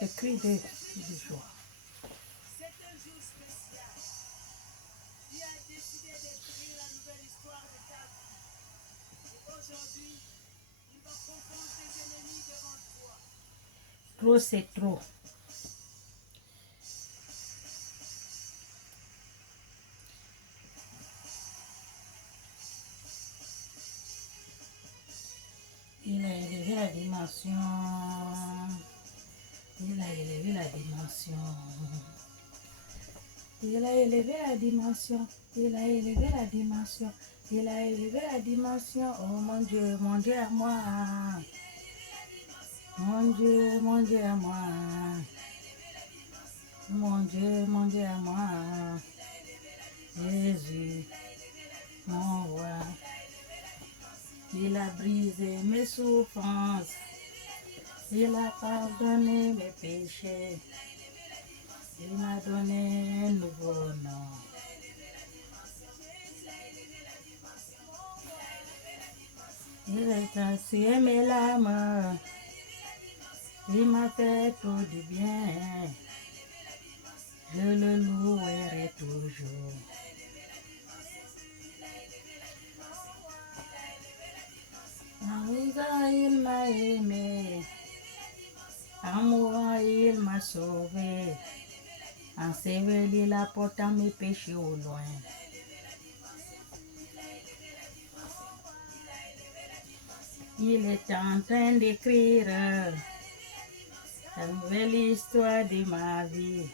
Le cri de joie. C'est un jour spécial. Tu as décidé d'écrire la nouvelle histoire de ta vie. Et aujourd'hui, il va confondre tes ennemis devant toi. Trop, c'est trop. Il a élevé la dimension. Il a élevé la dimension. Il a élevé la dimension. Il a élevé la dimension. Il a élevé la dimension. Oh mon Dieu à moi. Mon Dieu à moi. Mon Dieu à moi. Jésus, mon roi. Il a brisé mes souffrances. Il a pardonné mes péchés. Il m'a donné un nouveau nom. Il est ainsi aimé l'âme. Il m'a fait tout du bien. Je le louerai toujours. En il m'a aimé. En mourant, il m'a sauvé. Enseveli la portant mes péchés au loin. Il est en train d'écrire la nouvelle histoire de ma vie.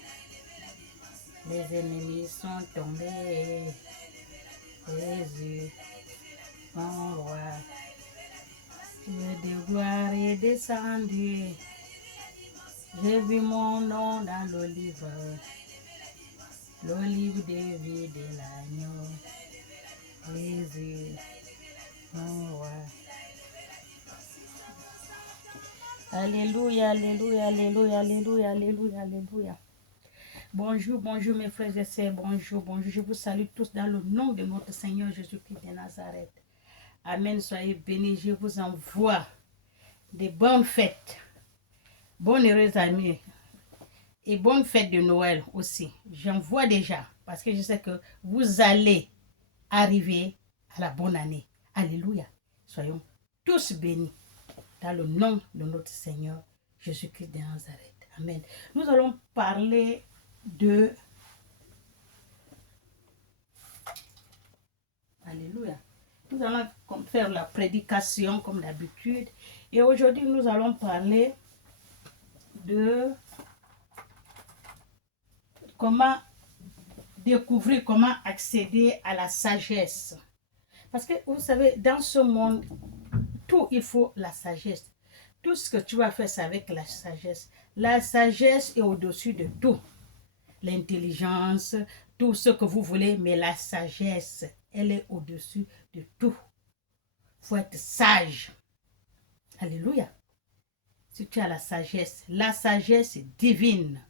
Les ennemis sont tombés. Jésus, mon roi. Dieu de gloire est descendu. J'ai vu mon nom dans le livre de vie de l'agneau. Jésus, mon roi. Alléluia, alléluia, alléluia, alléluia, alléluia, alléluia. Bonjour, bonjour mes frères et sœurs, bonjour, bonjour. Je vous salue tous dans le nom de notre Seigneur Jésus-Christ de Nazareth. Amen, soyez bénis. Je vous envoie des bonnes fêtes, bonnes heureuses amies et bonnes fêtes de Noël aussi. J'en vois déjà parce que je sais que vous allez arriver à la bonne année. Alléluia. Soyons tous bénis dans le nom de notre Seigneur Jésus-Christ de Nazareth. Amen. Nous allons parler de... Alléluia. Nous allons faire la prédication comme d'habitude. Et aujourd'hui, nous allons parler de comment découvrir, comment accéder à la sagesse. Parce que vous savez, dans ce monde, tout, il faut la sagesse. Tout ce que tu vas faire, c'est avec la sagesse. La sagesse est au-dessus de tout. L'intelligence, tout ce que vous voulez, mais la sagesse, elle est au-dessus de tout. Il faut être sage. Alléluia. Si tu as la sagesse divine,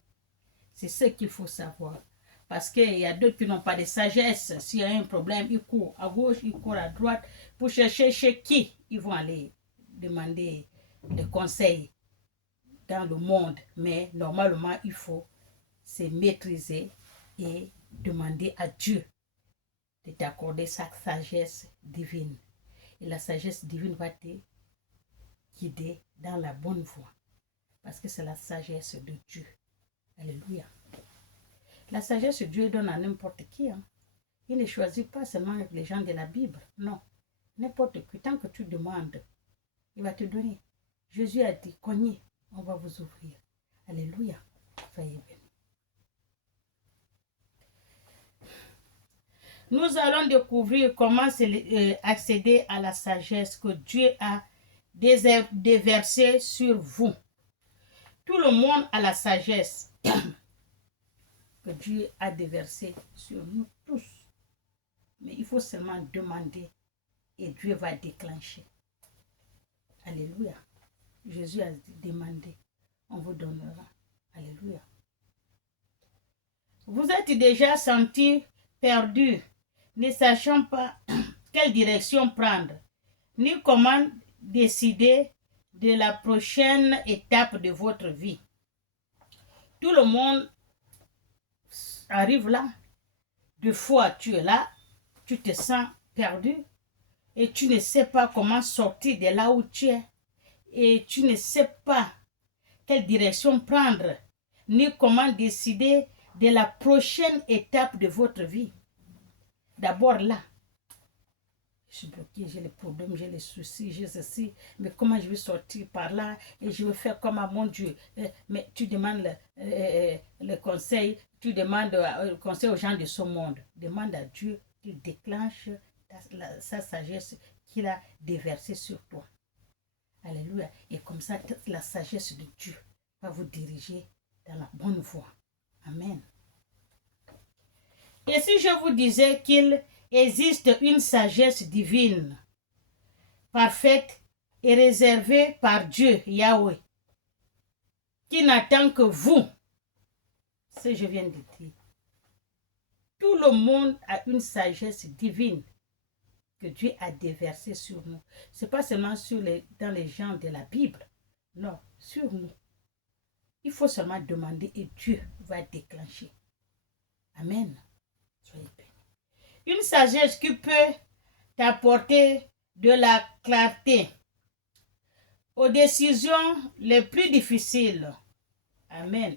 c'est ce qu'il faut savoir. Parce qu'il y a d'autres qui n'ont pas de sagesse. S'il y a un problème, ils courent à gauche, ils courent à droite pour chercher chez qui ils vont aller demander des conseils dans le monde. Mais normalement, il faut se maîtriser et demander à Dieu de t'accorder sa sagesse divine. Et la sagesse divine va te guider dans la bonne voie. Parce que c'est la sagesse de Dieu. Alléluia. La sagesse de Dieu donne à n'importe qui. Hein. Il ne choisit pas seulement les gens de la Bible. Non. N'importe qui. Tant que tu demandes, il va te donner. Jésus a dit, cognez, on va vous ouvrir. Alléluia. Soyez bénis. Nous allons découvrir comment accéder à la sagesse que Dieu a déversée sur vous. Tout le monde a la sagesse que Dieu a déversée sur nous tous. Mais il faut seulement demander et Dieu va déclencher. Alléluia. Jésus a demandé, on vous donnera. Alléluia. Vous êtes déjà senti perdu, ne sachant pas quelle direction prendre, ni comment décider de la prochaine étape de votre vie. Tout le monde arrive là. Des fois, tu es là, tu te sens perdu et tu ne sais pas comment sortir de là où tu es. Et tu ne sais pas quelle direction prendre, ni comment décider de la prochaine étape de votre vie. D'abord là, je suis bloqué, j'ai les problèmes, j'ai les soucis, j'ai ceci, mais comment je vais sortir par là et je vais faire comme à mon Dieu. Mais tu demandes le conseil, tu demandes le conseil aux gens de ce monde. Demande à Dieu qu'il déclenche sa sagesse qu'il a déversée sur toi. Alléluia. Et comme ça, la sagesse de Dieu va vous diriger dans la bonne voie. Amen. Et si je vous disais qu'il existe une sagesse divine, parfaite et réservée par Dieu, Yahweh, qui n'attend que vous, ce que je viens de dire. Tout le monde a une sagesse divine que Dieu a déversée sur nous. Ce n'est pas seulement dans les gens de la Bible, non, sur nous. Il faut seulement demander et Dieu va déclencher. Amen. Soyez bénis. Une sagesse qui peut t'apporter de la clarté aux décisions les plus difficiles. Amen.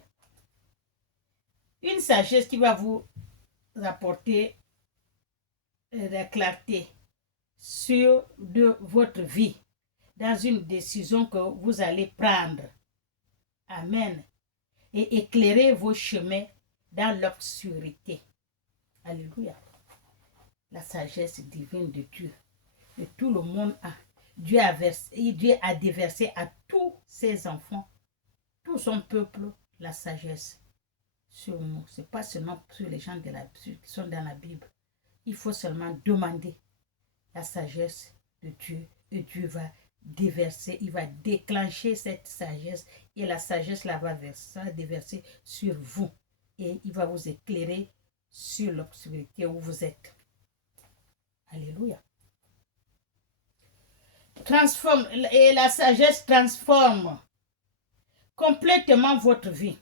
Une sagesse qui va vous apporter de la clarté sur votre vie dans une décision que vous allez prendre. Amen. Et éclairer vos chemins dans l'obscurité. Alléluia. La sagesse divine de Dieu. Et tout le monde a. Dieu a déversé à tous ses enfants, tout son peuple, la sagesse sur nous. Ce n'est pas seulement sur les gens qui sont dans la Bible. Il faut seulement demander la sagesse de Dieu. Et Dieu va déverser, il va déclencher cette sagesse. Et la sagesse là va déverser sur vous. Et il va vous éclairer sur l'obscurité où vous êtes. Alléluia. Et la sagesse transforme complètement votre vie.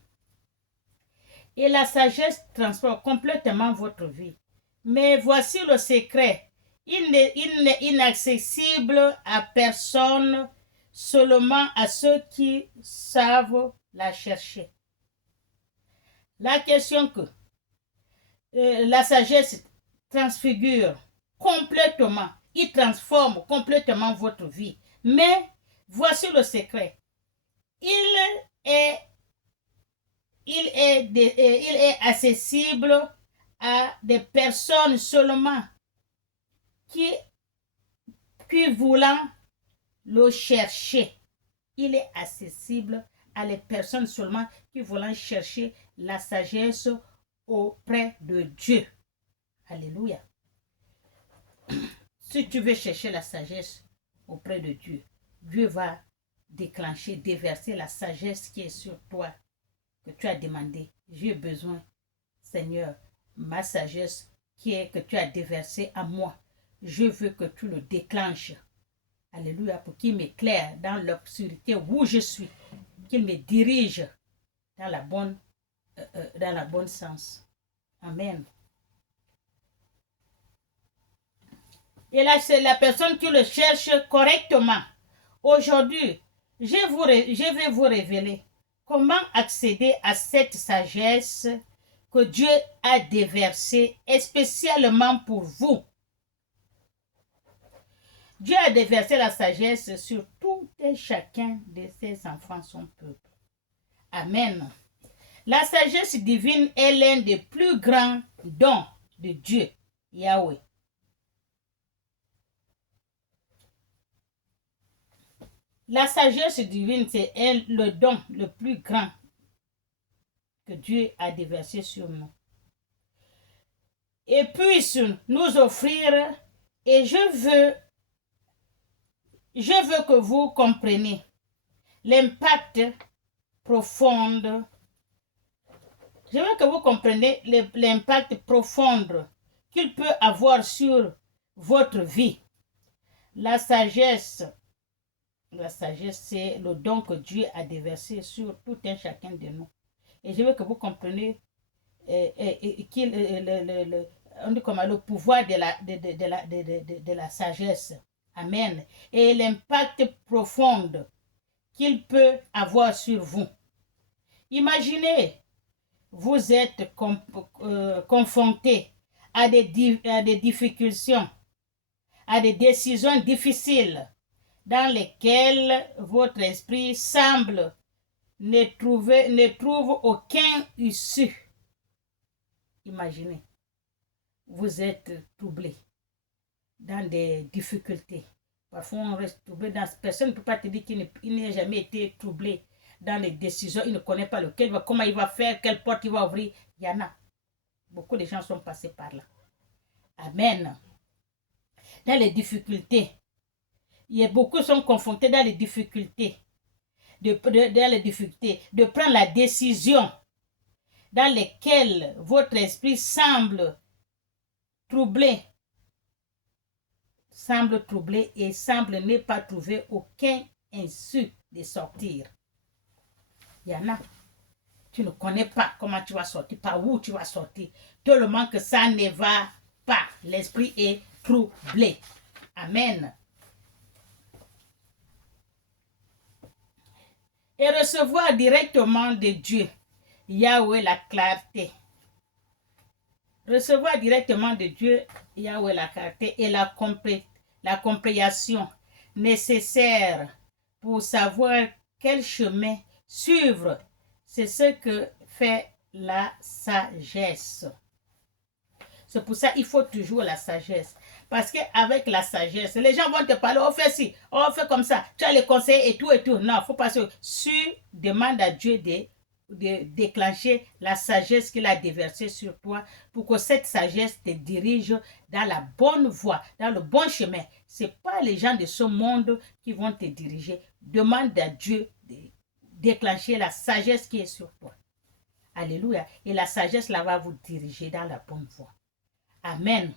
Et la sagesse transforme complètement votre vie. Mais voici le secret. Il n'est inaccessible à personne, seulement à ceux qui savent la chercher. La question que la sagesse transfigure complètement, il transforme complètement votre vie. Mais voici le secret. Il est accessible à des personnes seulement qui voulant le chercher. Il est accessible à les personnes seulement qui voulant chercher la sagesse auprès de Dieu. Alléluia. Si tu veux chercher la sagesse auprès de Dieu, Dieu va déclencher, déverser la sagesse qui est sur toi, que tu as demandé. J'ai besoin, Seigneur, ma sagesse que tu as déversée à moi. Je veux que tu le déclenches. Alléluia, pour qu'il m'éclaire dans l'obscurité où je suis, qu'il me dirige dans la bonne sens. Amen. Et là, c'est la personne qui le cherche correctement. Aujourd'hui, je vais vous révéler comment accéder à cette sagesse que Dieu a déversée spécialement pour vous. Dieu a déversé la sagesse sur tout et chacun de ses enfants, son peuple. Amen. La sagesse divine est l'un des plus grands dons de Dieu, Yahweh. La sagesse divine, c'est le don le plus grand que Dieu a déversé sur nous. Et puisse nous offrir, et je veux que vous compreniez l'impact profond. Je veux que vous compreniez l'impact profond qu'il peut avoir sur votre vie. La sagesse, c'est le don que Dieu a déversé sur tout un chacun de nous. Et je veux que vous compreniez on dit comment, le pouvoir de la sagesse. Amen. Et l'impact profond qu'il peut avoir sur vous. Imaginez, vous êtes confronté à des difficultés, à des décisions difficiles dans lesquelles votre esprit semble ne trouve aucun issue. Imaginez, vous êtes troublé dans des difficultés. Parfois, on reste troublé dans... Personne ne peut pas te dire qu'il n'a jamais été troublé dans les décisions. Il ne connaît pas lequel, comment il va faire, quelle porte il va ouvrir. Il y en a. Beaucoup de gens sont passés par là. Amen. Dans les difficultés. Il y a beaucoup sont confrontés dans les difficultés. Dans les difficultés. De prendre la décision dans lesquelles votre esprit semble troublé et semble ne pas trouver aucun issue de sortir. Il y en a. Tu ne connais pas comment tu vas sortir, par où tu vas sortir. Tellement que ça ne va pas. L'esprit est troublé. Amen. Et recevoir directement de Dieu, Yahweh, la clarté. Recevoir directement de Dieu, Yahweh, la clarté et la compréhension nécessaire pour savoir quel chemin suivre. C'est ce que fait la sagesse. C'est pour ça qu'il faut toujours la sagesse. Parce qu'avec la sagesse, les gens vont te parler, on fait ci, on fait comme ça, tu as les conseils et tout et tout. Non, il faut pas se... demande à Dieu de déclencher la sagesse qu'il a déversée sur toi pour que cette sagesse te dirige dans la bonne voie, dans le bon chemin. Ce n'est pas les gens de ce monde qui vont te diriger. Demande à Dieu de déclencher la sagesse qui est sur toi. Alléluia. Et la sagesse là va vous diriger dans la bonne voie. Amen.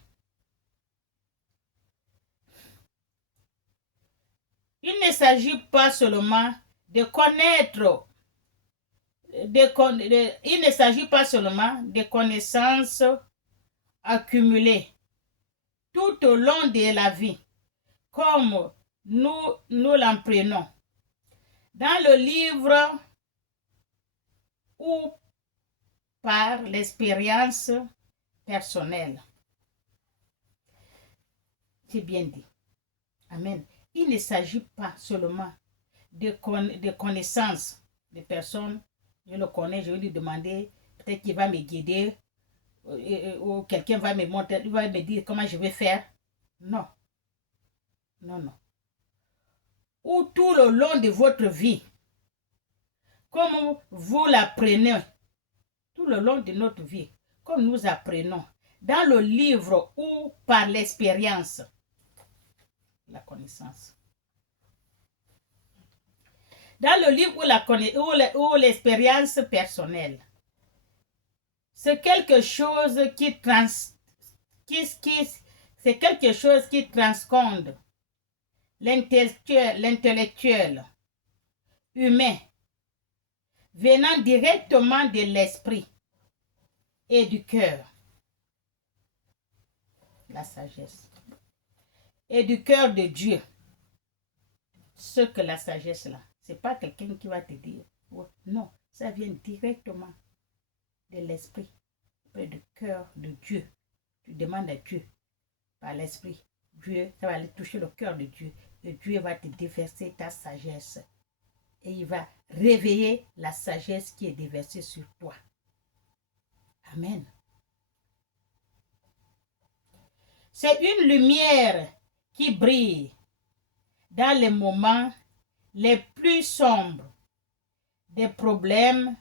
Il ne s'agit pas seulement de connaître, il ne s'agit pas seulement de connaissances accumulées tout au long de la vie, comme nous l'en prenons. Dans le livre ou par l'expérience personnelle. C'est bien dit. Amen. Il ne s'agit pas seulement de connaissances de personnes. Je le connais, je vais lui demander, peut-être qu'il va me guider, ou quelqu'un va me montrer, il va me dire comment je vais faire. Non. Non, non. Ou tout le long de votre vie, comme vous l'apprenez, tout le long de notre vie, comme nous apprenons, dans le livre ou par l'expérience, la connaissance. Dans le livre ou l'expérience personnelle, c'est quelque chose c'est quelque chose qui transcende l'intellectuel humain, venant directement de l'esprit et du cœur. La sagesse. Et du cœur de Dieu. Ce que la sagesse là, c'est pas quelqu'un qui va te dire. Non, ça vient directement de l'esprit, du cœur de Dieu. Tu demandes à Dieu par l'esprit. Dieu, ça va aller toucher le cœur de Dieu. Et Dieu va te déverser ta sagesse. Et il va réveiller la sagesse qui est déversée sur toi. Amen. C'est une lumière qui brille dans les moments les plus sombres des problèmes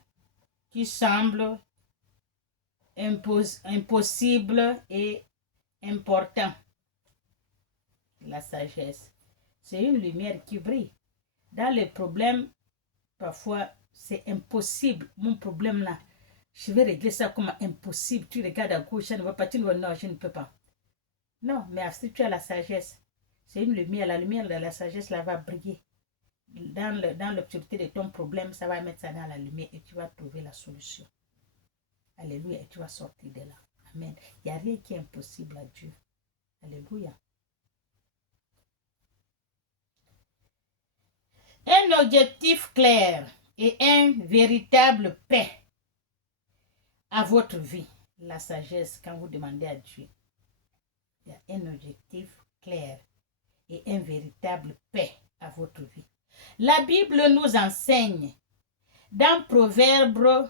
qui semblent impossibles et importants. La sagesse, c'est une lumière qui brille. Dans les problèmes, parfois, c'est impossible. Mon problème là, je vais régler ça comme impossible. Tu regardes à gauche, ça ne va pas, tu ne vas non, je ne peux pas. Non, mais si tu as la sagesse, c'est une lumière. La lumière de la sagesse là va briller dans l'obscurité de ton problème, ça va mettre ça dans la lumière et tu vas trouver la solution. Alléluia, et tu vas sortir de là. Amen. Il n'y a rien qui est impossible à Dieu. Alléluia. Un objectif clair et un véritable paix à votre vie. La sagesse, quand vous demandez à Dieu, il y a un objectif clair et un véritable paix à votre vie. La Bible nous enseigne dans Proverbes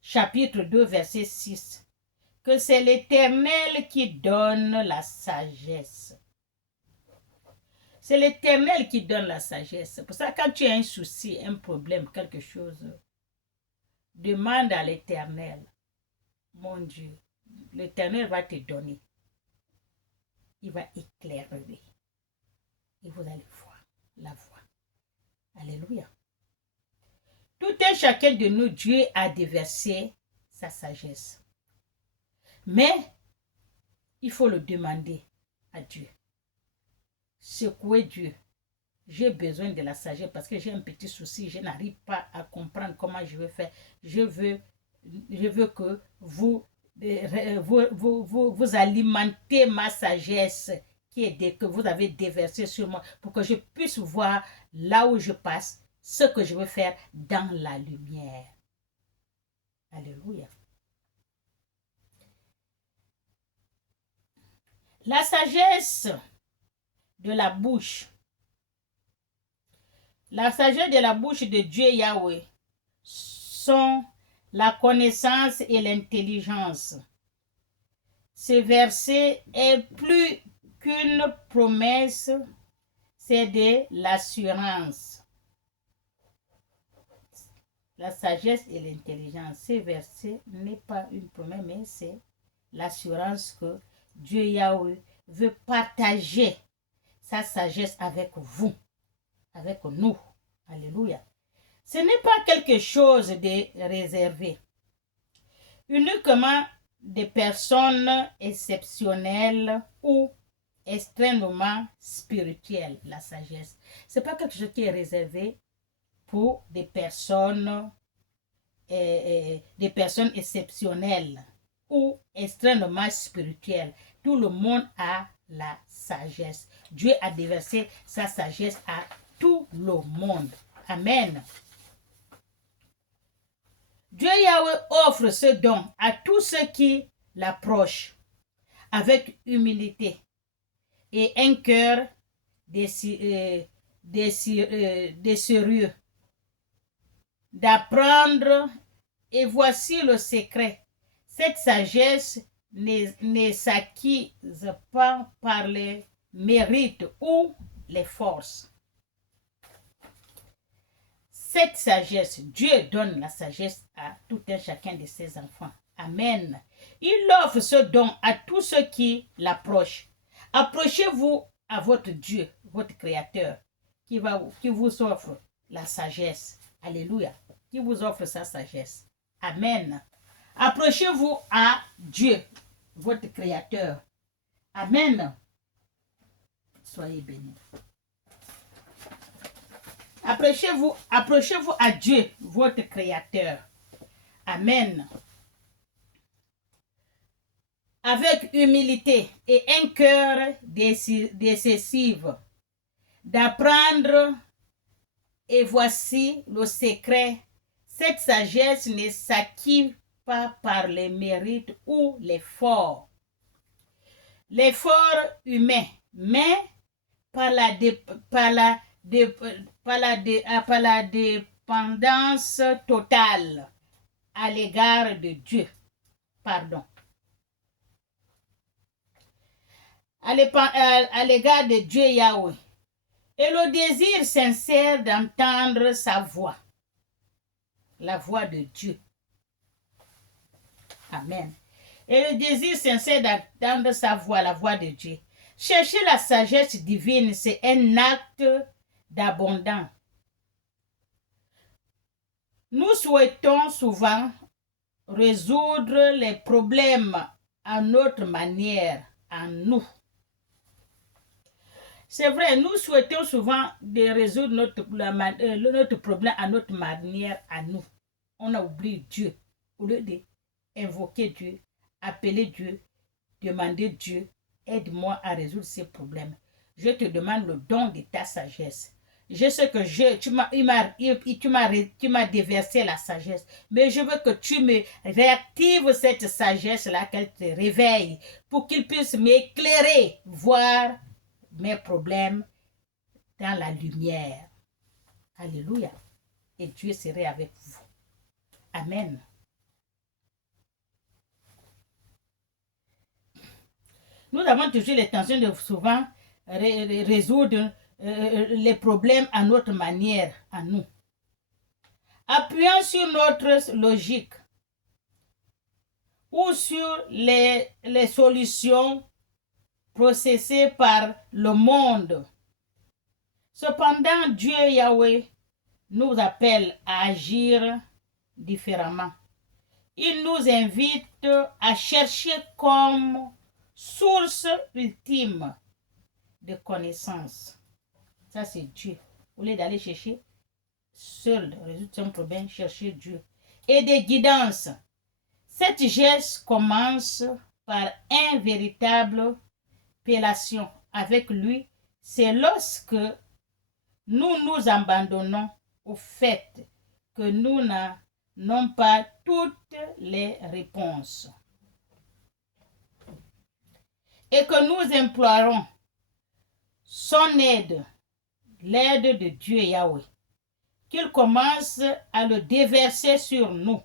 chapitre 2 verset 6 que c'est l'Éternel qui donne la sagesse. C'est l'Éternel qui donne la sagesse. C'est pour ça que quand tu as un souci, un problème, quelque chose, demande à l'Éternel. Mon Dieu, l'Éternel va te donner. Il va éclairer. Et vous allez voir la voie. Alléluia. Tout un chacun de nous, Dieu a déversé sa sagesse. Mais il faut le demander à Dieu. Secouer Dieu. J'ai besoin de la sagesse parce que j'ai un petit souci. Je n'arrive pas à comprendre comment je vais faire. Je veux que vous alimentez ma sagesse que vous avez déversée sur moi pour que je puisse voir là où je passe ce que je veux faire dans la lumière. Alléluia. La sagesse de la bouche. La sagesse de la bouche de Dieu Yahweh sont la connaissance et l'intelligence. Ce verset est plus qu'une promesse, c'est de l'assurance. La sagesse et l'intelligence. Ce verset n'est pas une promesse, mais c'est l'assurance que Dieu Yahweh veut partager sa sagesse avec vous, avec nous. Alléluia. Ce n'est pas quelque chose de réservé. Uniquement des personnes exceptionnelles ou extrêmement spirituelles, la sagesse. Ce n'est pas quelque chose qui est réservé pour des personnes exceptionnelles ou extrêmement spirituelles. Tout le monde a la sagesse. Dieu a déversé sa sagesse à tout le monde. Amen. Dieu Yahweh offre ce don à tous ceux qui l'approchent avec humilité et un cœur désireux d'apprendre. Et voici le secret. Cette sagesse ne s'acquise pas par les mérites ou les forces. Cette sagesse, Dieu donne la sagesse à tout un chacun de ses enfants. Amen. Il offre ce don à tous ceux qui l'approchent. Approchez-vous à votre Dieu, votre Créateur, qui vous offre la sagesse. Alléluia. Qui vous offre sa sagesse. Amen. Approchez-vous à Dieu, votre Créateur. Amen. Soyez bénis. Approchez-vous à Dieu, votre Créateur. Amen. Avec humilité et un cœur décisif, d'apprendre. Et voici le secret. Cette sagesse ne s'acquiert pas par les mérites ou l'effort humain, mais par la dépendance totale à l'égard de Dieu. Pardon. À l'égard de Dieu Yahweh. Et le désir sincère d'entendre sa voix. La voix de Dieu. Amen. Et le désir sincère d'entendre sa voix, la voix de Dieu. Chercher la sagesse divine, c'est un acte d'abondance. Nous souhaitons souvent résoudre les problèmes à notre manière, en nous. C'est vrai, nous souhaitons souvent de résoudre notre problème à notre manière, à nous. On a oublié Dieu. Au lieu d'invoquer Dieu, appeler Dieu, demander Dieu, aide-moi à résoudre ces problèmes. Je te demande le don de ta sagesse. Je sais que tu m'as déversé la sagesse, mais je veux que tu me réactives cette sagesse-là, qu'elle te réveille, pour qu'il puisse m'éclairer, voir mes problèmes dans la lumière. Alléluia. Et Dieu serait avec vous. Amen. Nous avons toujours l'intention de souvent résoudre les problèmes à notre manière, à nous. Appuyant sur notre logique ou sur les solutions processées par le monde. Cependant, Dieu Yahweh nous appelle à agir différemment. Il nous invite à chercher comme source ultime de connaissance. Ça, c'est Dieu. Au lieu d'aller chercher seul, résoudre son problème, chercher Dieu. Et de guidance. Cette geste commence par une véritable relation avec lui. C'est lorsque nous nous abandonnons au fait que nous n'avons pas toutes les réponses et que nous implorons son aide, l'aide de Dieu Yahweh, qu'il commence à le déverser sur nous.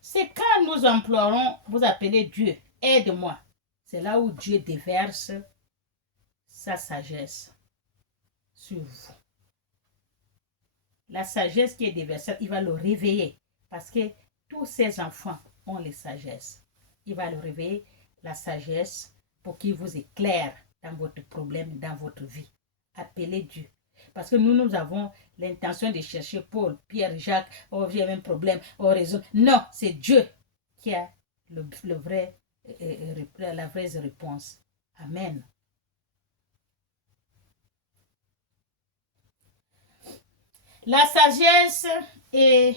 C'est quand nous implorons, vous appelez Dieu, aide-moi. C'est là où Dieu déverse sa sagesse sur vous. La sagesse qui est déversée, il va le réveiller parce que tous ces enfants ont les sagesses. Il va le réveiller, la sagesse, pour qu'il vous éclaire dans votre problème, dans votre vie. Appelez Dieu. Parce que nous avons l'intention de chercher Paul, Pierre, Jacques, oh j'ai un problème, oh raison. Non, c'est Dieu qui a la vraie réponse. Amen. La sagesse est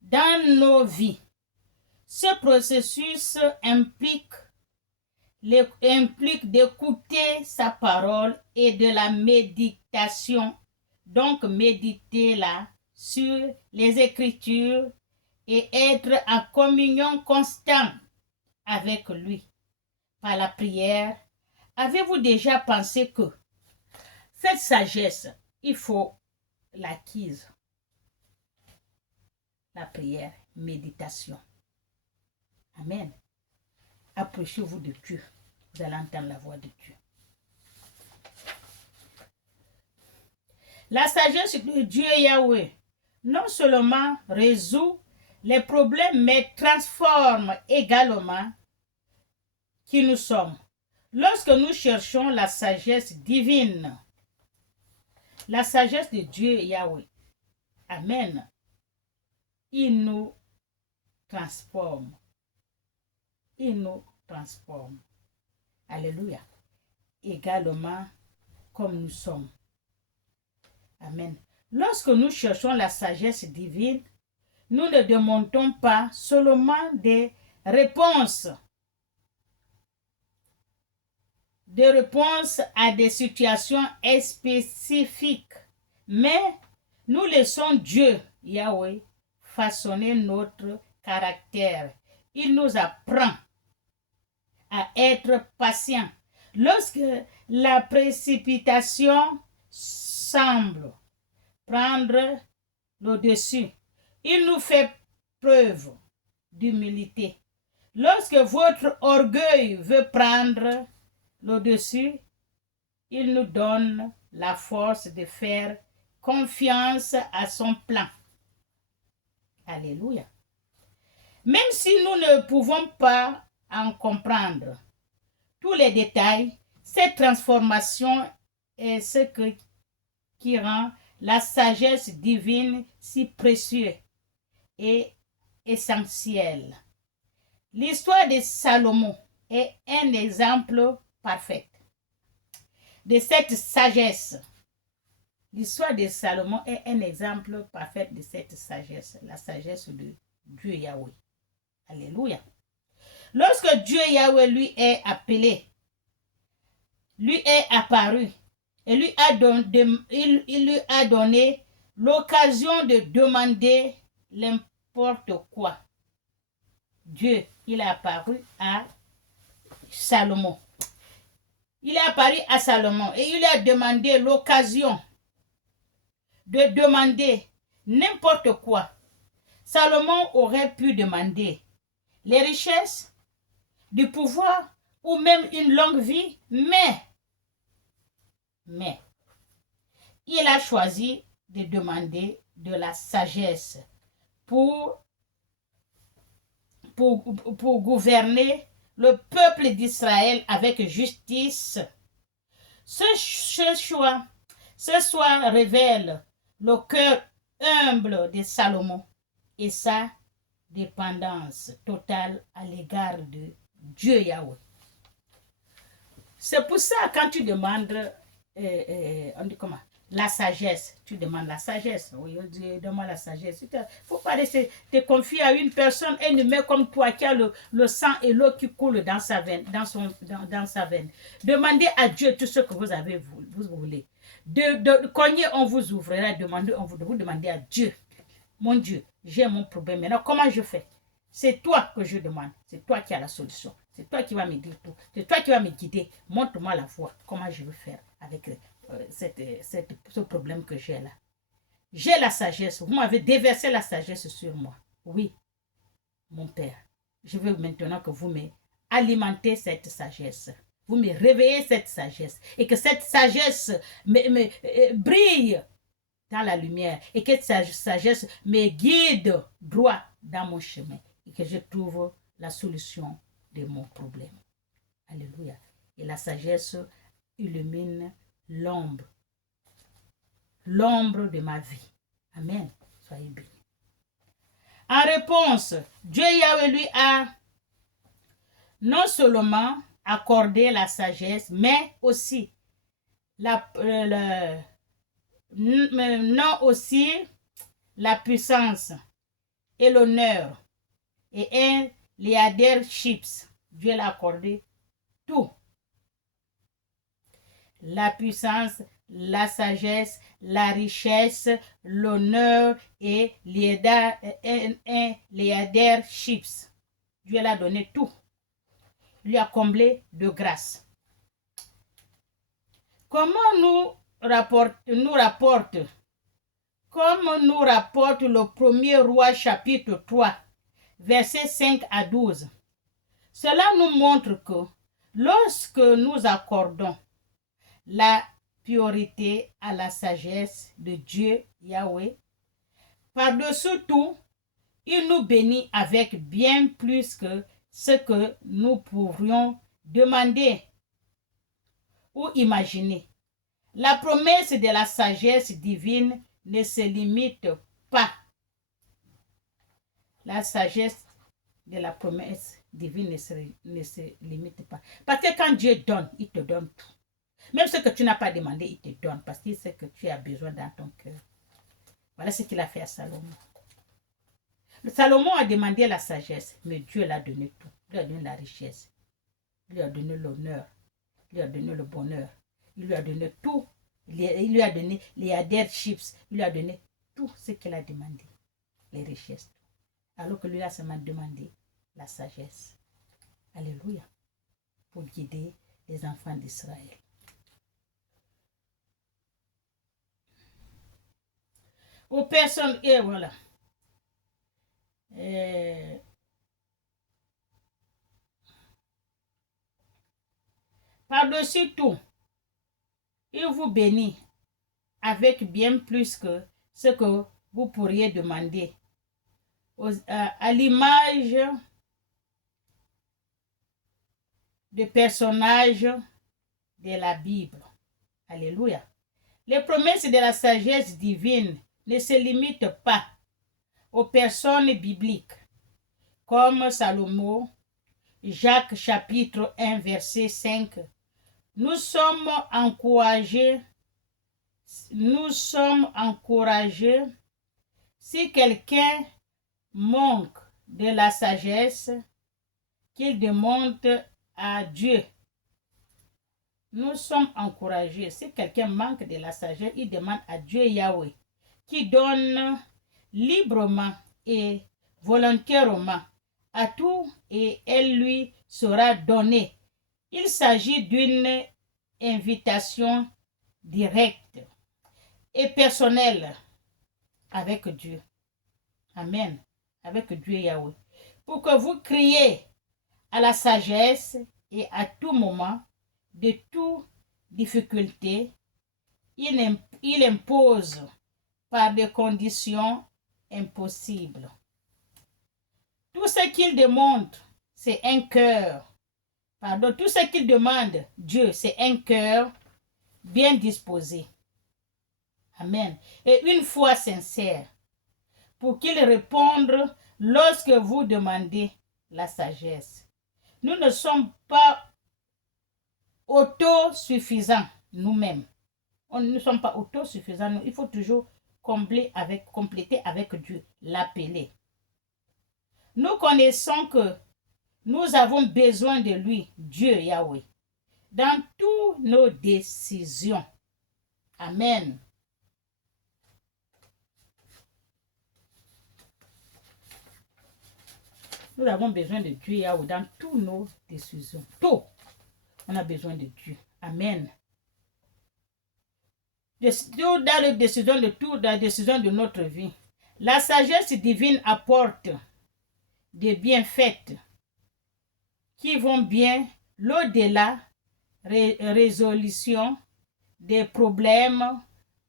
dans nos vies. Ce processus implique d'écouter sa parole et de la méditation. Donc, méditer là sur les Écritures et être en communion constante avec lui par la prière. Avez-vous déjà pensé que cette sagesse, il faut l'acquise? La prière, méditation. Amen. Approchez-vous de Dieu. Vous allez entendre la voix de Dieu. La sagesse de Dieu Yahweh non seulement résout les problèmes, mais transforme également qui nous sommes. Lorsque nous cherchons la sagesse divine, la sagesse de Dieu Yahweh, Amen, il nous transforme. Il nous transforme. Alléluia. Également comme nous sommes. Amen. Lorsque nous cherchons la sagesse divine, nous ne demandons pas seulement des réponses à des situations spécifiques, mais nous laissons Dieu, Yahweh, façonner notre caractère. Il nous apprend à être patient. Lorsque la précipitation semble prendre le dessus, il nous fait preuve d'humilité. Lorsque votre orgueil veut prendre le dessus, il nous donne la force de faire confiance à son plan. Alléluia. Même si nous ne pouvons pas en comprendre tous les détails, cette transformation est ce qui rend la sagesse divine si précieuse et essentielle. L'histoire de Salomon est un exemple parfait. de cette sagesse. L'histoire de Salomon est un exemple parfait de cette sagesse, la sagesse de Dieu Yahweh. Alléluia. Lorsque Dieu Yahweh lui est appelé, lui est apparu, et il lui a donné l'occasion de demander n'importe quoi. Dieu, il est apparu à Salomon. Il est apparu à Salomon et il lui a demandé l'occasion de demander n'importe quoi. Salomon aurait pu demander les richesses, du pouvoir ou même une longue vie, mais il a choisi de demander de la sagesse pour gouverner le peuple d'Israël avec justice. Ce choix révèle le cœur humble de Salomon et sa dépendance totale à l'égard de Dieu Yahweh. C'est pour ça quand tu demandes on dit comment, la sagesse, tu demandes la sagesse. Oui, on dit demande la sagesse. Il ne faut pas te confier à une personne ennemie comme toi qui a le sang et l'eau qui coule dans sa veine, dans sa veine. Demandez à Dieu tout ce que vous voulez. De cogner, on vous ouvrira. Demandez, vous demandez à Dieu. Mon Dieu, j'ai mon problème. Maintenant, comment je fais? C'est toi que je demande. C'est toi qui as la solution. C'est toi qui vas me dire tout. C'est toi qui vas me guider. Montre-moi la voie. Comment je veux faire avec ce problème que j'ai là. J'ai la sagesse. Vous m'avez déversé la sagesse sur moi. Oui, mon Père. Je veux maintenant que vous m'alimentez cette sagesse. Vous me réveillez cette sagesse. Et que cette sagesse brille dans la lumière. Et que cette sagesse me guide droit dans mon chemin. Et que je trouve la solution de mon problème. Alléluia. Et la sagesse illumine l'ombre de ma vie. Amen. Soyez bénis. En réponse, Dieu Yahweh lui a non seulement accordé la sagesse, mais aussi la puissance et l'honneur et un leadership. Dieu l'a accordé tout. La puissance, la sagesse, la richesse, l'honneur et un leadership. Dieu l'a donné tout. Lui a comblé de grâce. Comme nous rapporte le 1er roi chapitre 3, versets 5 à 12. Cela nous montre que lorsque nous accordons la priorité à la sagesse de Dieu Yahweh, par-dessus tout, il nous bénit avec bien plus que ce que nous pourrions demander ou imaginer. La promesse de la sagesse divine ne se limite pas. La sagesse de la promesse divine ne se limite pas. Parce que quand Dieu donne, il te donne tout. Même ce que tu n'as pas demandé, il te donne parce qu'il sait que tu as besoin dans ton cœur. Voilà ce qu'il a fait à Salomon. Salomon a demandé la sagesse, mais Dieu l'a donné tout. Il lui a donné la richesse. Il lui a donné l'honneur. Il lui a donné le bonheur. Il lui a donné tout. Il lui a donné les leaderships. Il lui a donné tout ce qu'il a demandé. Les richesses. Alors que lui a seulement demandé la sagesse. Alléluia. Pour guider les enfants d'Israël. Aux personnes, et voilà. Par-dessus tout, il vous bénit avec bien plus que ce que vous pourriez demander. À l'image des personnages de la Bible. Alléluia. Les promesses de la sagesse divine ne se limitent pas aux personnes bibliques, comme Salomon. Jacques chapitre 1 verset 5 Nous sommes encouragés. Nous sommes encouragés. Si quelqu'un manque de la sagesse, qu'il demande à Dieu. Nous sommes encouragés. Si quelqu'un manque de la sagesse, il demande à Dieu Yahweh, qui donne librement et volontairement à tout et elle lui sera donnée. Il s'agit d'une invitation directe et personnelle avec Dieu. Amen. Avec Dieu Yahweh. Pour que vous criez à la sagesse et à tout moment, de toute difficulté, il impose par des conditions impossibles. Tout ce qu'il demande, c'est un cœur. Pardon, tout ce qu'il demande, Dieu, c'est un cœur bien disposé. Amen. Et une foi sincère pour qu'il réponde lorsque vous demandez la sagesse. Nous ne sommes pas autosuffisants nous-mêmes. Nous ne sommes pas autosuffisants. Il faut toujours compléter avec Dieu, l'appeler. Nous connaissons que nous avons besoin de lui, Dieu Yahweh, dans toutes nos décisions. Amen. Nous avons besoin de Dieu Yahweh dans toutes nos décisions. Tout. On a besoin de Dieu. Amen. Dans les décisions de tout, dans la décision de notre vie. La sagesse divine apporte des bienfaits qui vont bien l'au-delà, résolution des problèmes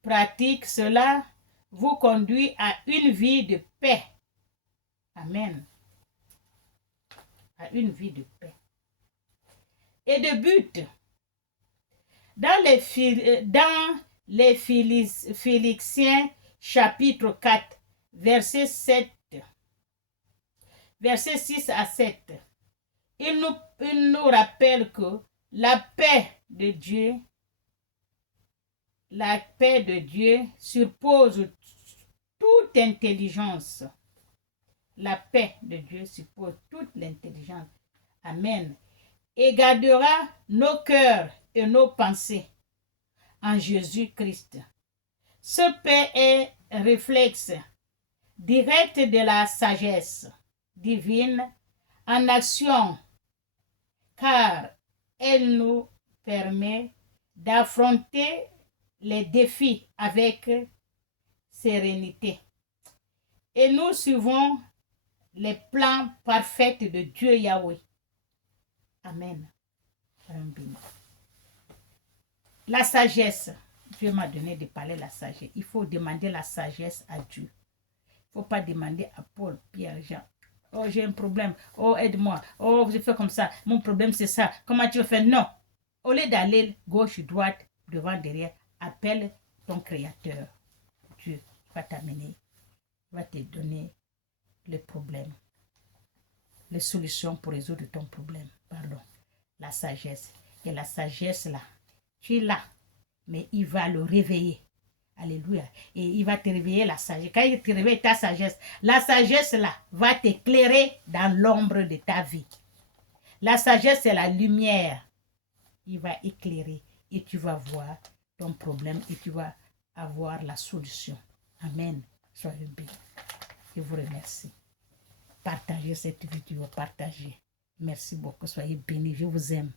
pratiques. Cela vous conduit à une vie de paix. Amen. À une vie de paix. Et de but. Dans les Philippiens chapitre 4, verset 7, verset 6 à 7, il nous rappelle que la paix de Dieu suppose toute intelligence. La paix de Dieu suppose toute l'intelligence. Amen. Et gardera nos cœurs et nos pensées en Jésus-Christ. Ce paix est réflexe direct de la sagesse divine en action, car elle nous permet d'affronter les défis avec sérénité. Et nous suivons les plans parfaits de Dieu Yahweh. Amen. La sagesse. Dieu m'a donné de parler la sagesse. Il faut demander la sagesse à Dieu. Il ne faut pas demander à Paul, Pierre, Jean. Oh, j'ai un problème. Oh, aide-moi. Oh, je fais comme ça. Mon problème, c'est ça. Comment tu veux faire? Non. Au lieu d'aller gauche, droite, devant, derrière, appelle ton Créateur. Dieu va t'amener, va te donner les problèmes, les solutions pour résoudre ton problème. Pardon. La sagesse. Et la sagesse, là, tu es là, mais il va le réveiller. Alléluia. Et il va te réveiller la sagesse. Quand il te réveille ta sagesse, la sagesse là va t'éclairer dans l'ombre de ta vie. La sagesse, c'est la lumière. Il va éclairer et tu vas voir ton problème et tu vas avoir la solution. Amen. Soyez bénis. Je vous remercie. Partagez cette vidéo, partagez. Merci beaucoup. Soyez bénis. Je vous aime.